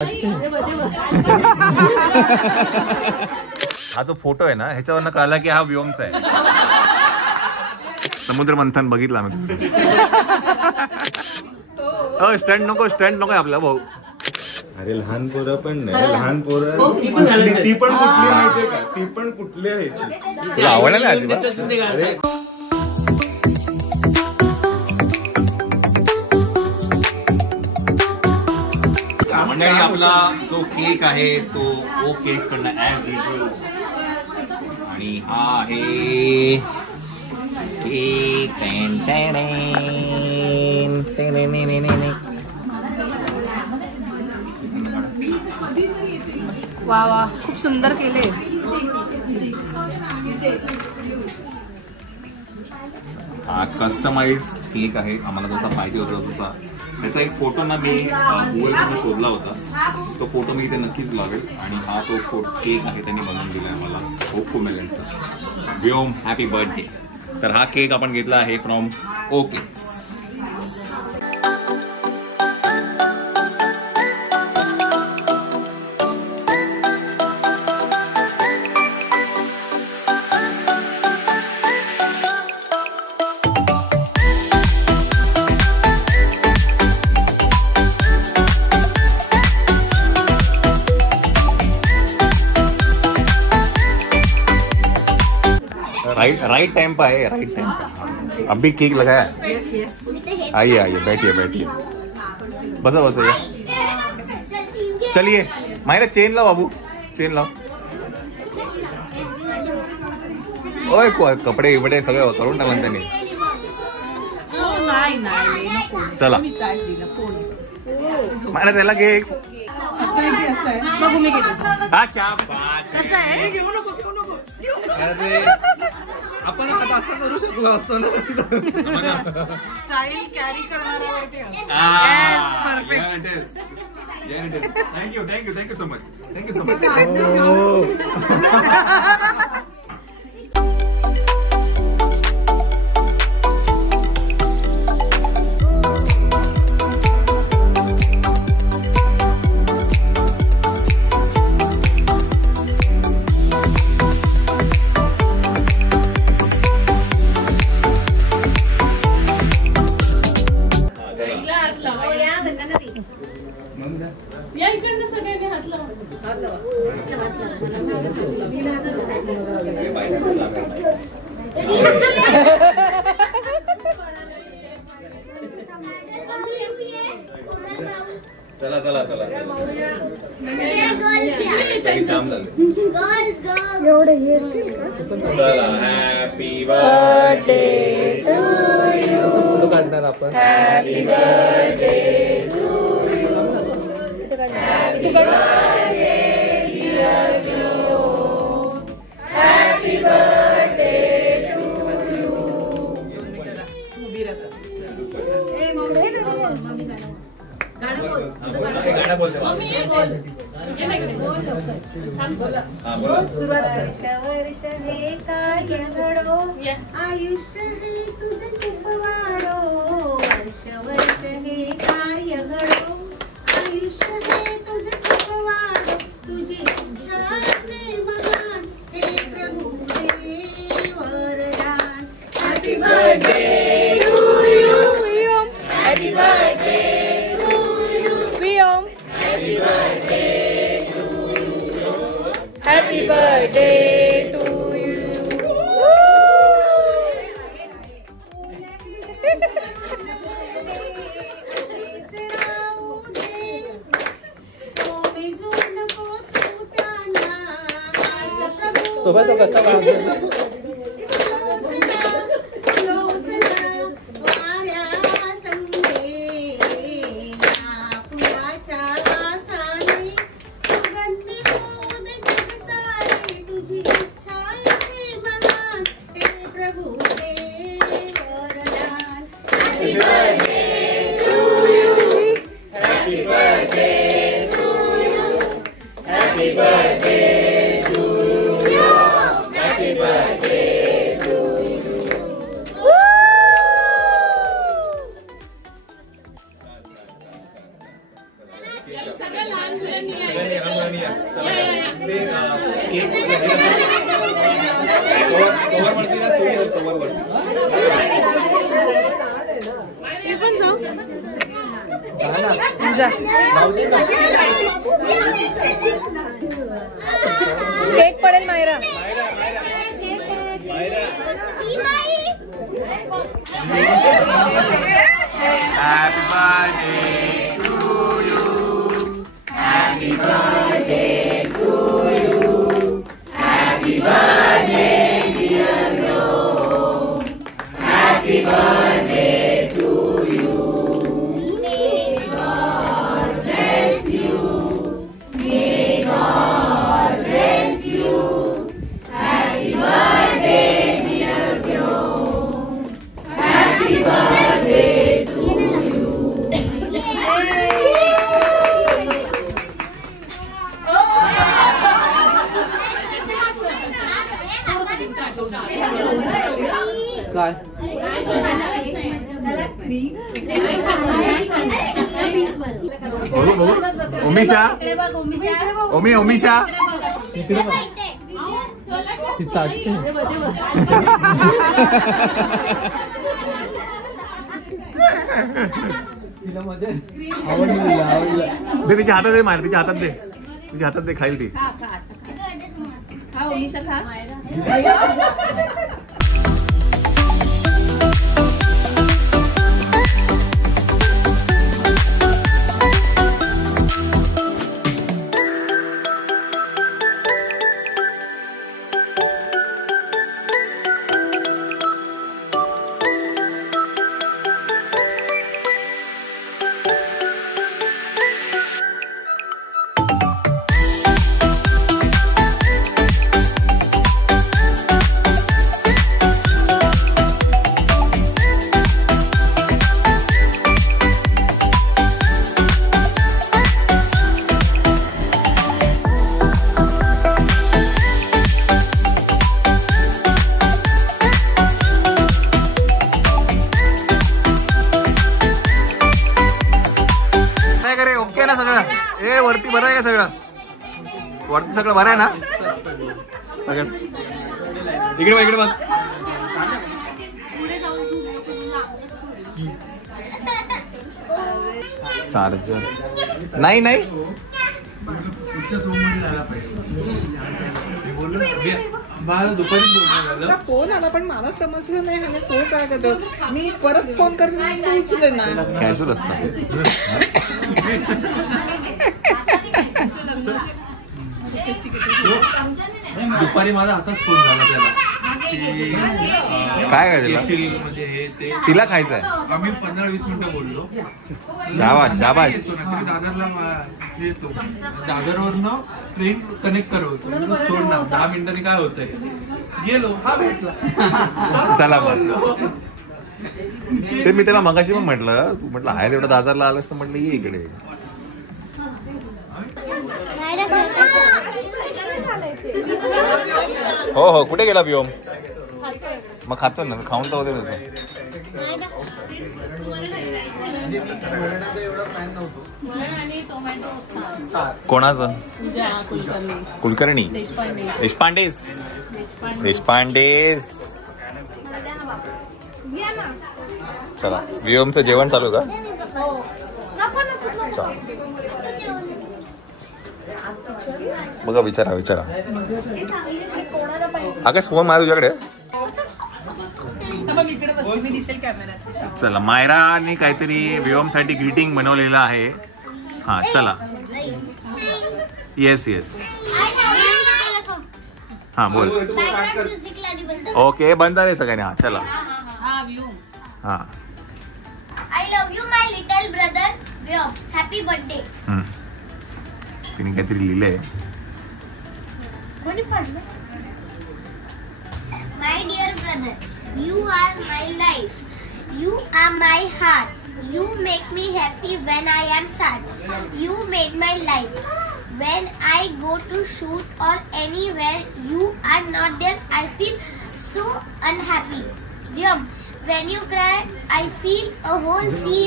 हा जो फोटो आहे ना ह्याच्यावरनं कळला की हा व्योमचा आहे. समुद्र मंथन बघितला मी. स्टंट नको, स्टंट नको आपला भाऊ. अरे लहान पोरं पण नाही, लहान पोरं ती पण कुठली माहितीये का, ती पण कुठल्या ह्याची तुला आवडलं ना अजिबात. अरे मंडळी आपला जो केक आहे तो ओ केक्स कडनं ऍज युजुअल आणि हा आहे केक. वा वा खूप सुंदर केले. हा कस्टमाइज केक आहे, आम्हाला जसा पाहिजे होता तसा. त्याचा एक फोटो ना मी गुगलवरून शोधला होता, तो फोटो मी इथे नक्कीच लावेल. आणि हा तो केक आहे त्यांनी बनवून दिलाय मला ओप्पो मेलनचा. व्योम हॅपी बर्थडे. तर हा केक आपण घेतला आहे फ्रॉम ओके. राइट टाइम पे है, राइट टाइम पे. अभी केक लगाया. आइए आइए, बैठिए बैठिए, बसा बसा या. चलिए मायरा चेन लाव बाबू, चेन लाव. ओय कपडे बिपडे सगळं करून टाकलं त्यांनी. चला मायरा त्याला घे एक. बघू मी घेते. हा क्या बात. कसं आहे आपण आता असं करू शकलो असतो ना. स्टाईल कॅरी करणारा perfect. Thank you thank you thank you so much, thank you so much. या इकडनं सगळ्यांनी हात लावा. चला चला चला जाम झाले. चला happy birthday to you. Photo काढणार आपण. Happy birthday to you. Happy birthday dear Vyom. Happy birthday to you. गाणं बोलते. वर्ष वर्ष हे कार्य घडो, आयुष्य हे तुझे खूप वाढो. वर्ष वर्ष हे कार्य घडो, आयुष्य हे तुझे खूप वाढो. तुझी इच्छा असे महान, हे प्रभू दे वरदान. Happy birthday to you. Happy birthday to you. Happy birthday to you. Happy birthday to you. तो कसा वाजतो. सगळ्या लहान मुलं केक पडेल Myra. Happy birthday to you. Happy birthday to you. Happy birthday dear Ro. Happy birthday to you. May God bless you. May God bless you. Happy birthday dear Ro. Happy birthday to you. काय उमेशा उमेशा दे तिच्या हातात दे मार तिच्या हातात दे खाईल ती. ए वरती बरं आहे का सगळं? वरती सगळं बरं आहे ना? इकडे बघ, इकडे बघ. चार्जर नाही नाही दुपारी फोन आला पण मला समजलं नाही हा फोन काय करतो. मी परत फोन करणार उचले ना. कॅज्युअल असतं. दुपारी माझा असाच फोन झाला त्याला काय काय तिला म्हणजे हे ते तिला खायचंय. आम्ही 15-20 मिनिटं बोललो. शाबाश शाबाश. दादरला येतो, दादरवरनं ट्रेन कनेक्ट करवतो, सोड ना 10 मिनिटांनी काय होतंय. गेलो, हा भेटला, चला मग. ते मी त्याला मगाशी पण म्हटलं, तू म्हटलं आहे तेवढं दादरला आलंस तर म्हटलं ये इकडे. हो हो कुठे गेला व्योम? मग खातो ना, खाऊन तर होते त्याचं. कोणाचं? कुलकर्णी देशपांडेस. देशपांडेस. चला व्योमचं जेवण चालू का? बघा विचारा विचारा. आकाश फोन मार तुझ्याकडे. चला मायराने काहीतरी व्योमसाठी ग्रीटिंग बनवलेलं आहे. हा चला. Yes yes. हा बोल. ओके बंद आहे सगळ्यांनी. हा चला. हा I love you my little brother Vyom. Happy birthday. तिने काहीतरी लिहिलंय. My dear brother, you are my life. You are my heart. You make me happy when I am sad. You made my life. When I go to shoot or anywhere, you are not there. I feel so unhappy. Vyom, when you cry, I feel a whole sea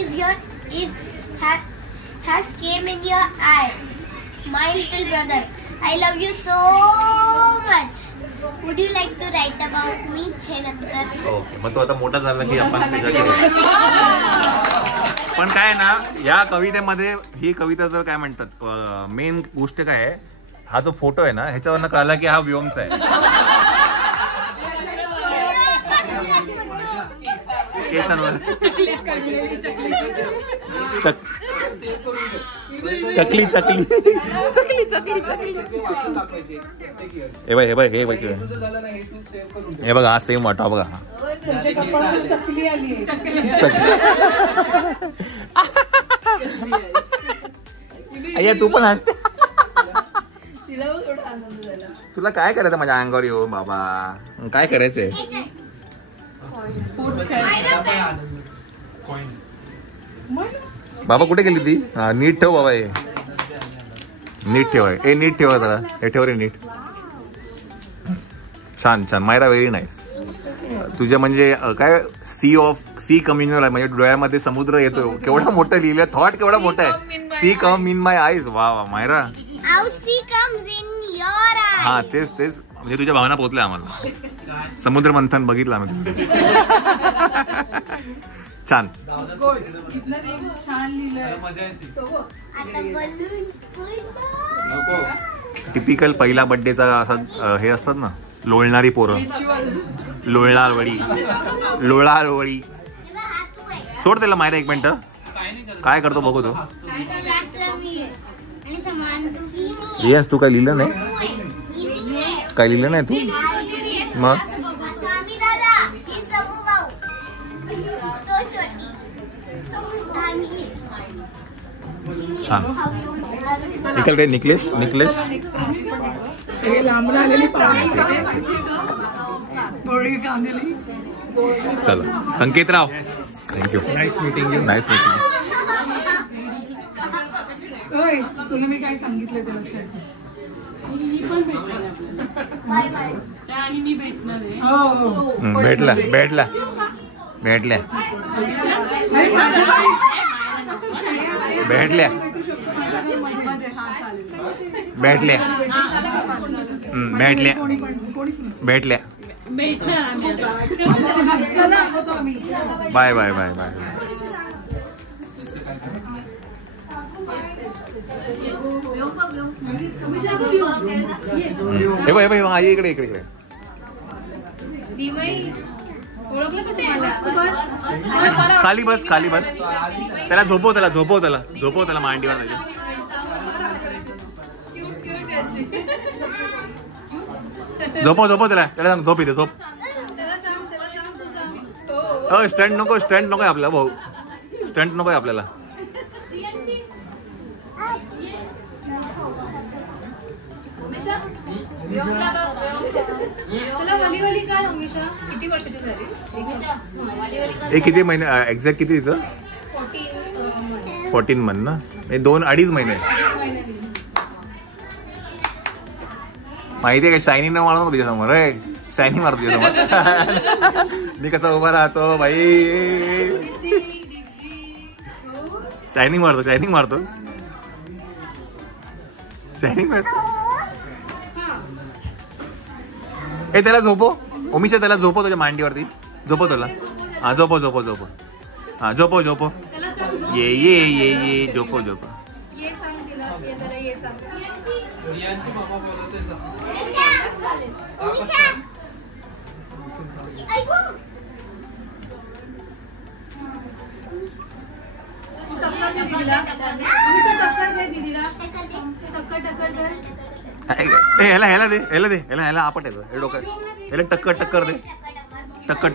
has came in your eye. my little brother. I love you so much. Would you like to write about me? हे नंतर. Okay, मग तो आता मोठा झाला की आपण पण काय ना, या कवितेमध्ये ही कविता जर काय म्हणतात, मेन गोष्ट काय आहे, हा जो फोटो आहे ना ह्याच्यावरनं कळला की हा व्योमचा आहे. केसांवर चकली चकली चकली चकली चकली. हे बघ हे बघा, हा सेम वाटा बघा. चकली आली. अय्या तू पण हसते. तुला काय करायचं माझ्या अंगावर येऊ बाबा, काय करायचंय? बाबा कुठे गेली ती? हा नीट ठेव बाबा, हे नीट ठेव. हे नीट ठेवा जरा, हे ठेव रे नीट. छान छान मायरा, व्हेरी नाईस. तुझ्या म्हणजे काय सी कम्युनल आहे, म्हणजे डोळ्यामध्ये समुद्र येतो. केवढा मोठं लिहिलं, थॉट केवढा मोठा आहे. See come in my eyes. वा वा मायरा, हा तेच तेच, म्हणजे तुझ्या भावना पोहोचल्या आम्हाला. समुद्र मंथन बघितलं आम्ही. छान टिपिकल पहिला बर्थडेचा असा हे असतात ना, लोळणारी पोरं, लोळावळी. सोड त्याला मायरा, एक मिनिट काय करतो बघू तो. येस, तू काय लिहिलं नाही? काय लिहिलं नाही तू? मग छान. निकल काय निकलेश चलो संकेतराव, थँक्यू. Nice meeting you. तुला मी काय सांगितलं ते लक्षात भेटला बाय बाय बाय बाय. हे बघ इकडे इकडे इकडे. खाली बस त्याला झोपव मांडीवर. झोपव त्याला झोप इथे झोप. स्टंट नको आपल्याला भाऊ, स्टंट नको आपल्याला. किती महिने एक्झॅक्ट किती तिचं? 14 मंथ ना, 2-2.5 महिने. माहितीये का, शायनिंग न मारतो तुझ्यासमोर. शायनिंग मारतो तुझ्यासमोर. मी कसा उभा राहतो भाई. शायनिंग मारतो. ए त्याला झोपो ओमिशा, त्याला झोपो तुझ्या मांडीवरती. झोपो त्याला. हा झोपो. हा झोपो. ये झोपो. ह्याला दे आपटायचं. हे डोक्यात ह्याला टक्कर दे. टक्कर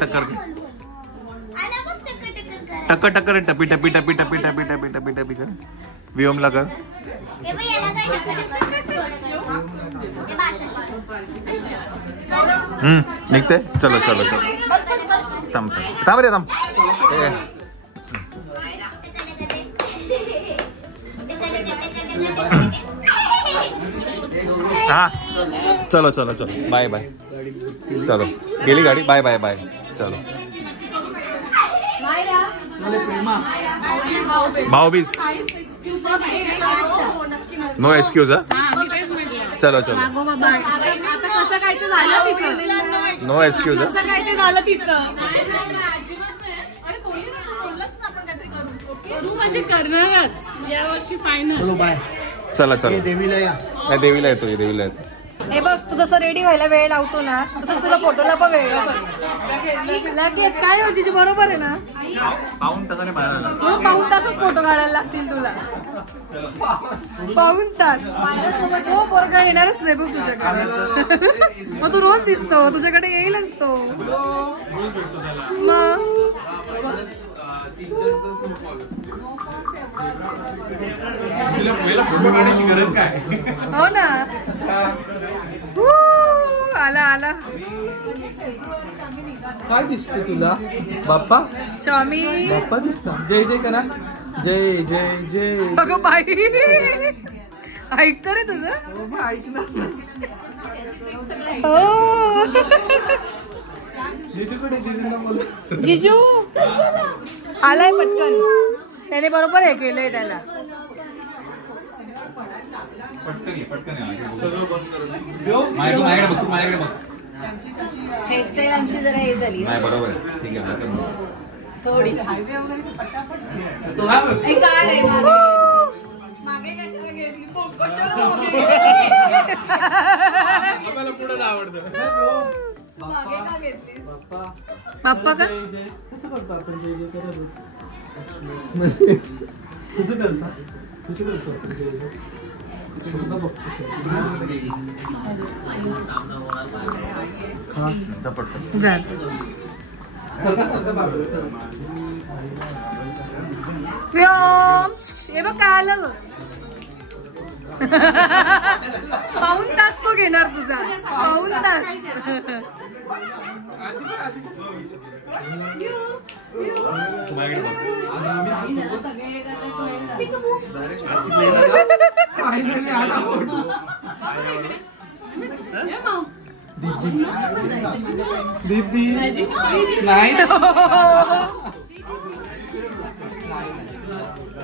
टपी कर. व्योमला कर. निघते. चलो थांब रे. हा चलो बाय. चलो गेली गाडी. बाय. चलो भाऊबीज. No excuse. चलो चलो मागो बाबा आता कसं काय ते झालं तिथं नो एक्सक्यूज कसं काय ते झालं तिथं म्हणजे करणारच यावर्षी फायनल. चला चला देवीला येतो देवीला येतो. हे बघ तू जसं रेडी व्हायला वेळ लावतो ना तसं तुला फोटोला पण वेळ लागतो. लगेच काय हो तिची बरोबर आहे ना. पाऊण तासाने बाहेर आला. म्हणून पाऊण तासच फोटो काढायला लागतील तुला. पाऊण तास तो पोरगा येणारच नाही बघ तुझ्याकडे. मग तू रोज दिसतो तुझ्याकडे येईलच तो. मग हो ना. आला आला. काय दिसते तुला बाप्पा? स्वामी बाप्पा दिसता. जय जय करा. जय जय जय. अगं बाई ऐकतो रे तुझं. ऐकणार. हो जिजूकडे जिजूला बोल. जिजू आलाय पटकन. त्याने बरोबर हे केलंय त्याला. माझ्याकडे बघ माझ्याकडे बघ. हेअरस्टाईल आमची जरा हे झाली नाही बरोबर आहे. ठीक आहे थोडी. काय रे मागे कशाला गेली पुढे आवडतं. मागे का घेतली बाप्पा का कसं करतो आपण? जय जय करत कसं करता? कसं करतो आपण जय जय? जा. हे बघ काय आलं. पाऊण तास तो घेणार तुझा. पाऊण तास. दीदी नाही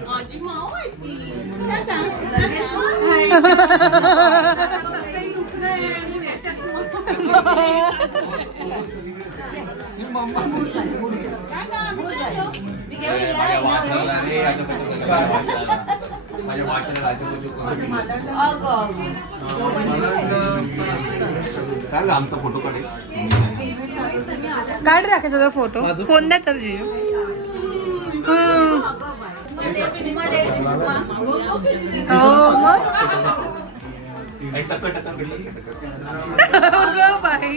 माझी माऊ आहे ती. काय आमचा फोटो काढे. काढ राखायचा फोटो. फोन द्या तर जी. हो मग बाई.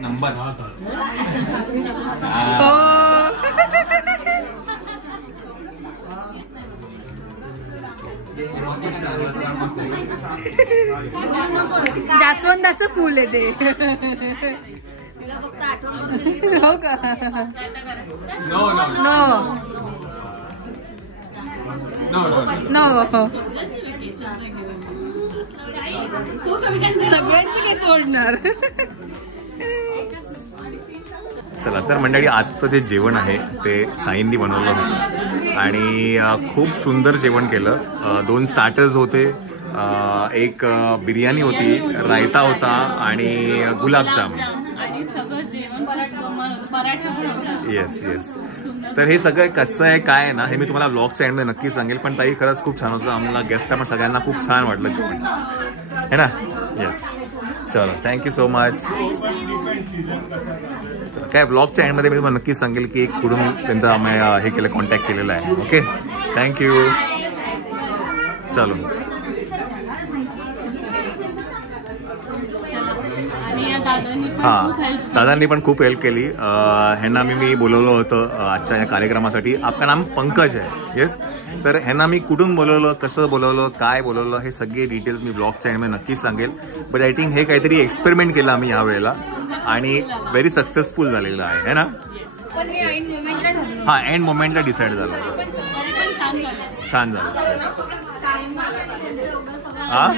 नंबर जास्वंदाचं फुल आहे ते. हो का? नो सगळ्यांची काही सोडणार. चला तर मंडळी आजचं जे जेवण आहे ते ताईंनी बनवलं होतं आणि खूप सुंदर जेवण केलं. 2 स्टार्टर्स होते, एक बिर्याणी होती, रायता होता आणि गुलाबजाम. आणि सगळं जेवण पराठा पण होता. Yes yes. तर हे सगळं कसं आहे काय आहे ना हे मी तुम्हाला ब्लॉगच्या एंडमध्ये नक्की सांगेल. पण ताई खरंच खूप छान होतं. आम्हाला गेस्टला पण सगळ्यांना खूप छान वाटलं जेवण है ना. येस चलो थँक्यू सो मच. काय ब्लॉगच्या एंडमध्ये मी तुम्हाला नक्की सांगेल की कुठून त्यांचा आम्ही हे केलं कॉन्टॅक्ट केलेला आहे. Okay thank you. चलो हां दादांनी पण खूप हेल्प केली. ह्यांना मी बोलवलं होतं आजच्या या कार्यक्रमासाठी. आपलं नाम पंकज आहे. येस. तर ह्यांना मी कुठून बोलवलं, कसं बोलवलं, काय बोलवलं हे सगळे डिटेल्स मी ब्लॉगच्या एंडमध्ये नक्कीच सांगेल. बट आय थिंक हे काहीतरी एक्सपेरिमेंट केलं आम्ही ह्या वेळेला आणि व्हेरी सक्सेसफुल झालेलं आहे ना. हां एंड मोमेंटला डिसाईड झालं. छान झालं. हां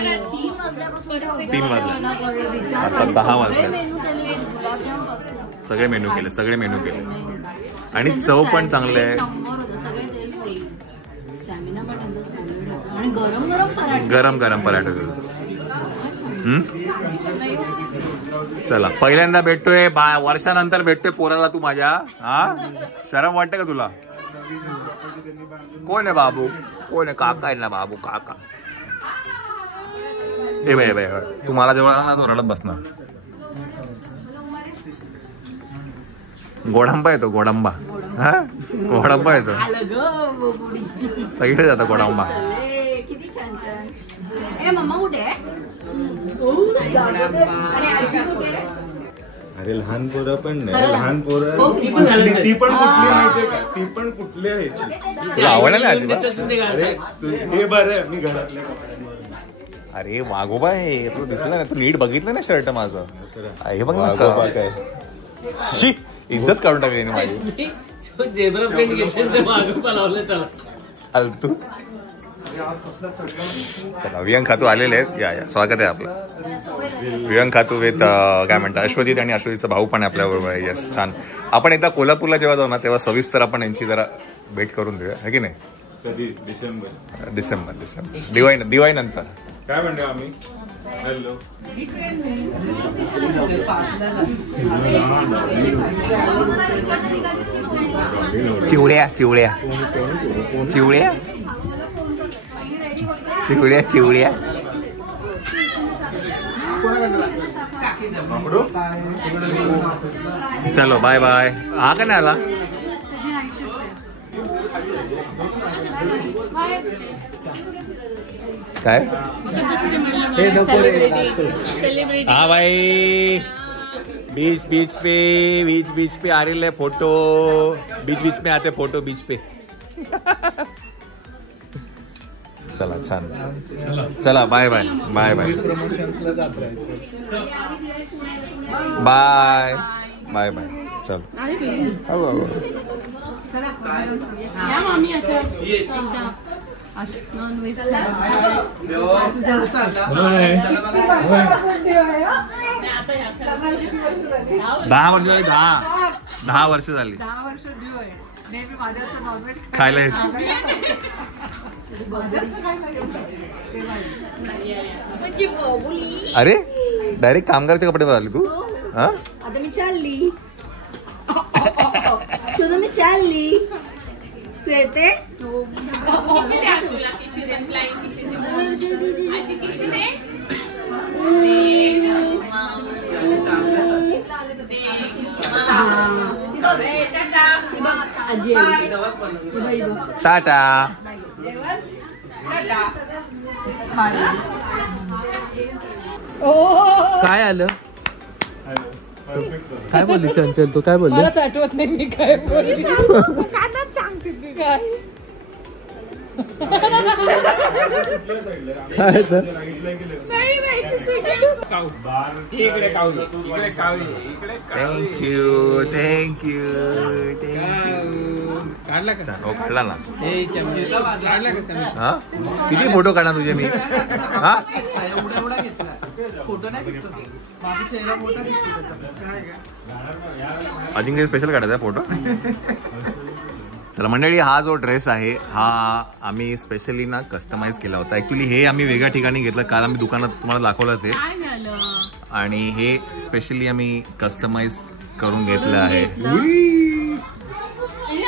3 वाजले आता 10 वाजले. गुलाबजाम पासून सगळे मेनू केले, सगळे मेनू केले आणि चव पण चांगले आहे. सगळे तेच होईल. स्टॅमिना पण त्यांचा solid होता. आणि गरम गरम पराठे. गरम गरम पराठे. चला पहिल्यांदा भेटतोय वर्षानंतर भेटतोय पोराला तू माझ्या. हा शरम वाटते का तुला? कोण आहे बाबू? कोण आहे? काका आहे ना बाबू, काका. हे बाय बाय तू मला जवळ आला ना तो रडत बसणार. गोडांबा येतो, गोडांबा. हा गोडांबा येतो, सगळीकडे जातो गोडांबा. किती छान छान. ए मम्मा कुठे आहे? आणि आजी कुठे आहे? अरे लहान पोरं पण नाही, लहान पोरं ती पण कुठली माहितीये का? ती पण कुठल्या ह्याची? तुला आवडलं ना अजिबात? अरे हे बरं मी घरातल्या कपड्यांवर. अरे वाघोबा हे तू दिसलं ना, तू नीट बघितलं ना शर्ट माझं. हे बघ ना काय शी इज्जत काढून टाकली माझी. जेब्रा प्रिंट घेतले वाघोबा लावले त्याला तू. चला वियंग खातू आलेले आहेत. या स्वागत आहे आपलं. वियंग खातू विथ काय म्हणतात अश्वजित आणि अश्वजितचा भाऊ पण आहे आपल्याबरोबर. येस छान. आपण एकदा कोल्हापूरला जेव्हा जाऊ ना तेव्हा सविस्तर आपण यांची जरा भेट करून देऊया, है की नाही? कधी? डिसेंबर. दिवाळी नंतर. काय म्हणतो आम्ही? हॅलो. चिवड्या चिवड्या चिवड्या चिवड्या चिवड्या. चलो बाय बाय. हा का नाही आला? काय? हाँ भाई बीच पे आ रही है फोटो. बीच में आते फोटो बीच पे. चला छान. चला bye bye bye bye bye bye bye. चल दहा वर्ष झाली. 10 वर्ष झाली खायला येत. अरे डायरेक्ट कामगारचे कपडे आले तू. हा आता मी चालली. तुझं मी चालली. तू येते? टाटा. काय आलं? काय बोलली चंचल तू? काय बोलली? मलाच आठवत नाही मी काय बोलली. कानात सांगते ती काय. थँक्यू. काढला का? हो काढला ना. काढला का? हा किती फोटो काढा तुझे मी. हा एवढा घेतला फोटो नाही घेतला. माझा चेहरा मोठा दिसतो. अजिंक्य स्पेशल काढायचा फोटो. चला मंडळी हा जो ड्रेस आहे हा आम्ही स्पेशली ना कस्टमाइज केला होता. ऍक्च्युली हे आम्ही वेगळ्या ठिकाणी घेतलं काल आम्ही दुकानात तुम्हाला दाखवलं ते. आणि हे स्पेशली आम्ही कस्टमाइज करून घेतलं आहे.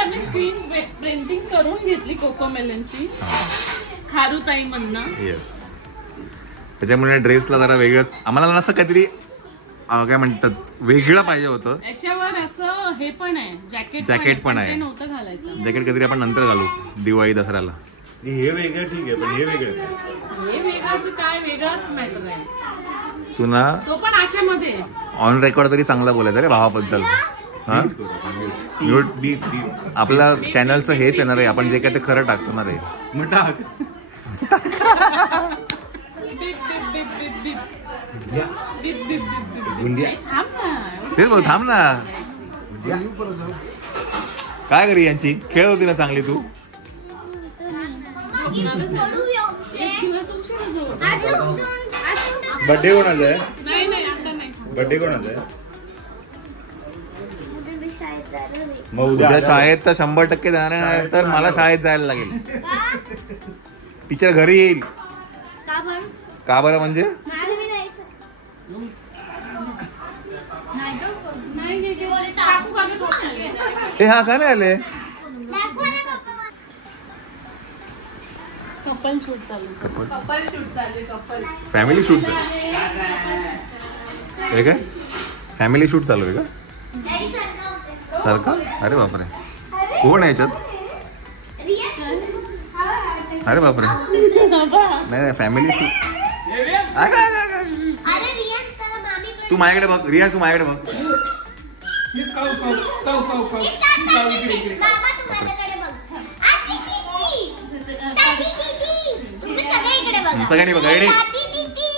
आम्ही स्क्रीन प्रिंटिंग करून घेतली कोकोमेलनची खारुताई म्हणणं. येस त्याच्यामुळे ड्रेसला जरा वेगळंच आम्हाला असं काहीतरी काय म्हणतात वेगळं पाहिजे होतं. याच्यावर असं हे पण आहे जॅकेट पण आहे. नव्हतं घालायचं. जॅकेट कधीतरी आपण नंतर घालू दिवाळी दसऱ्याला. हे वेगळं ठीक आहे पण हे वेगळं हे वेगळंच काय वेगळाच मॅटर आहे. तू ना तो पण आशेमध्ये ऑन रेकॉर्ड तरी चांगला बोलायचं रे भावाबद्दल. हा आपल्या चॅनलचं हेच येणार आहे. आपण जे काय ते खरं टाकतो ना रे. मग टाक. तेच बोल थांब ना. काय करी यांची खेळ होती ना चांगली. तू बर्थडे कोणाचा आहे? नाही आता नाही. बर्थडे कोणाचा आहे? शाळेत जाणार आहे. मग उद्या शाळेत तर 100% जाणार नाही तर मला शाळेत जायला लागेल. टीचर घरी येईल. का बरं? का बरं म्हणजे मला नाही जायचं. हे हा का नाही आले. दाखवा ना पप्पा. कपल शूट चालू. कपल शूट चालू कपल. फॅमिली शूट हे काय फॅमिली शूट चालू आहे का डॅडी सारखं होतं. सारखं. अरे बापरे कोण आहे याच्यात. अरे बापरे नाही फॅमिली शूट. अरे रियाज त्याला मामीकडे. तू माझ्याकडे बघ रियाज. तू माझ्याकडे बघ. बाबा तू माझ्याकडे बघ. आजी दीदी. दादी दीदी. तुम्ही सगळे इकडे बघा. सगळ्यांनी बघा. रेडी. दादी दीदी.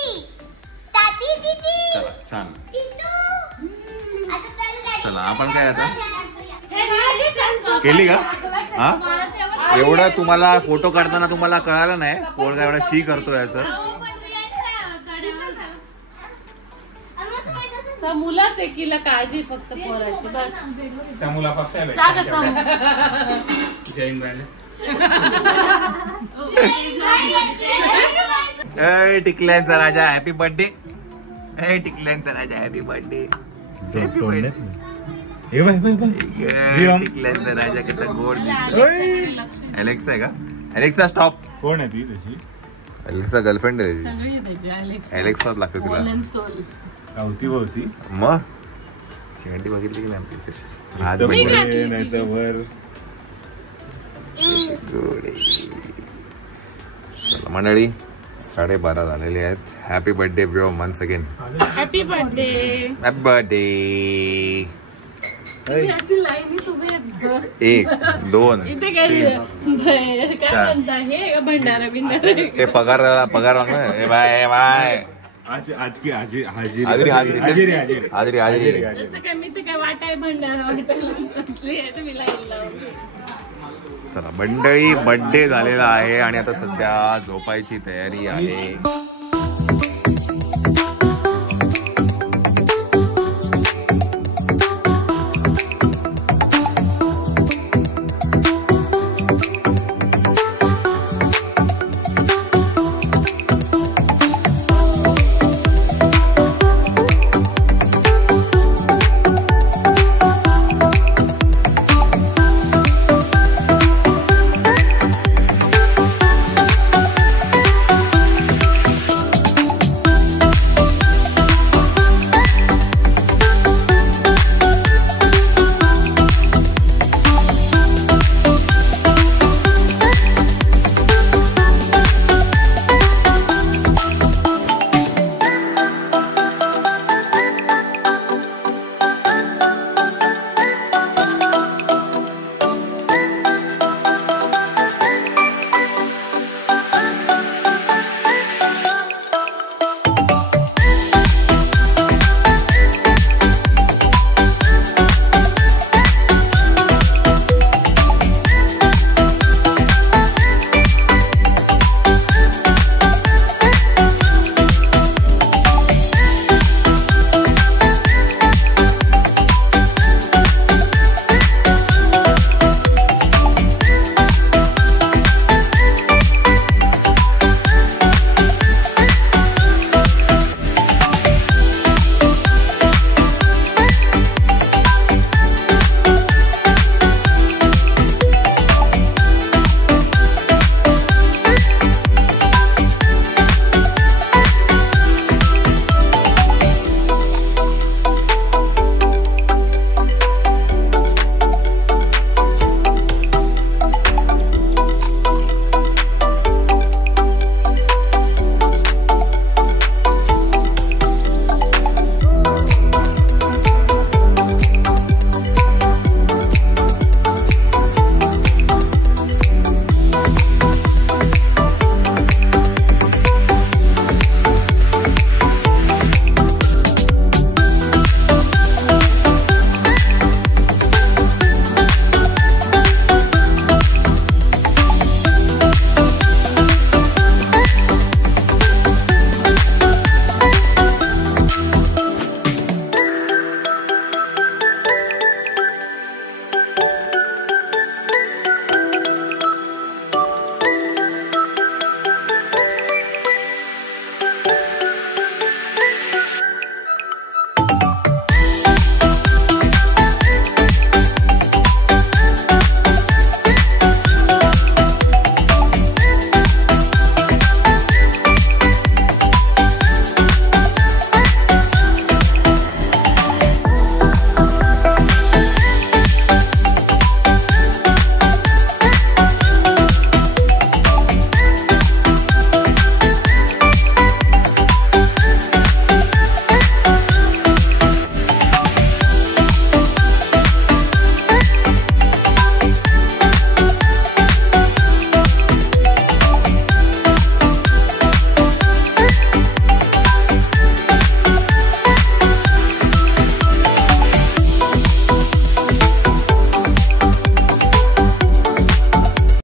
दादी दीदी. चला छान. किट्टू. आता त्याला चला आपण काय आता केली का. हा एवढं तुम्हाला फोटो काढताना तुम्हाला कळालं नाही पोरगा एवढा शी करतो याचं. मुलाच एकीला काळजी फक्त पोराची बस. समूला पक्ष का कसं जैन राहिले. टिकल्यांचा राजा हॅपी बर्थडे. टिकल्यांचा राजा हॅपी बर्थडे. Happy birthday. टिकल्यांचा राजा कसा गोड दिसतो. एलेक्सा आहे का. Alexa stop. कोण आहे ती तशी. एलेक्सा गर्लफ्रेंड आहे एलेक्साच लागते तुला. अवती भवती मग शेंडी बघितली की नाही कशी. हात नाही तर वर. मंडळी 12:30 झालेले आहेत. Happy birthday bro once again. Happy birthday. Happy birthday. 1 2 इथे काय म्हणता हे भंडारा बिंडारा. ते पगार मागणार. ए बाय आज की हाजिरी हाजरी काय मी तर काय वाटाय भंडारा वाटायला मी लाईन लावली. चला मंडळी बर्थडे झालेला आहे आणि आता सध्या झोपायची तयारी आहे.